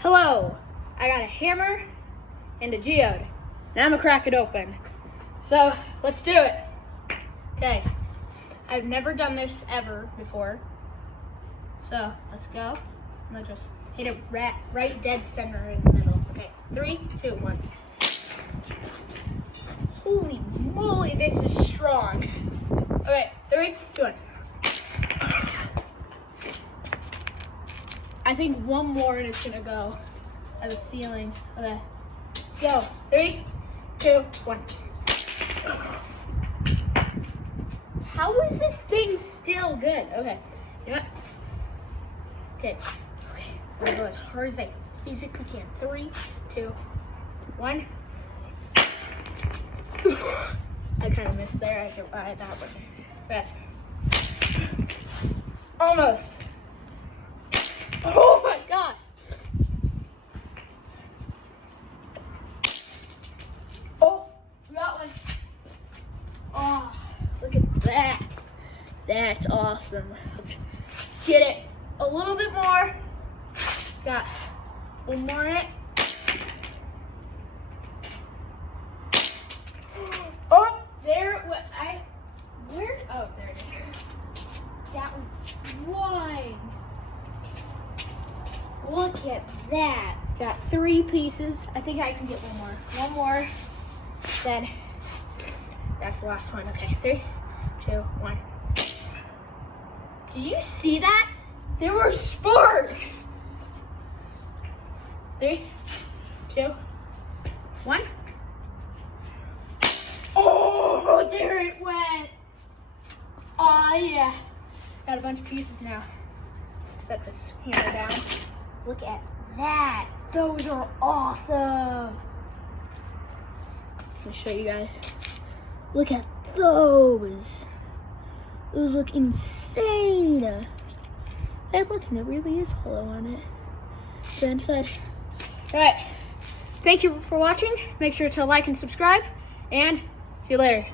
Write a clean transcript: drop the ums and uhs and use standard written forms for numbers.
Hello, I got a hammer and a geode. Now I'm gonna crack it open. So let's do it. Okay, I've never done this ever before. So let's go. I'm gonna just hit it right dead center in the middle. Okay, 3, 2, 1. Holy moly, this is strong. Okay, 3, 2, 1. I think one more and it's gonna go. I have a feeling. Okay, go. 3, 2, 1. How is this thing still good? Okay, you know what? Okay, I'm gonna go as hard as I physically can. 3, 2, 1. I kind of missed there. I can buy that one. Okay. Almost. Oh my god. Oh, we got one. Oh, look at that. That's awesome. Let's get it a little bit more. It's got one more in it. Oh, there. Oh, there it is. That one. Look at that. Got 3 pieces. I think I can get one more. One more. Then that's the last one. Okay, 3, 2, 1. Did you see that? There were sparks. 3, 2, 1. Oh, there it went. Oh, yeah. Got a bunch of pieces now. Set this hammer down. Look at that. Those are awesome. Let me show you guys. Look at those. Those look insane. Hey, look, and it really is hollow on it. The inside. All right. Thank you for watching. Make sure to like and subscribe, and see you later.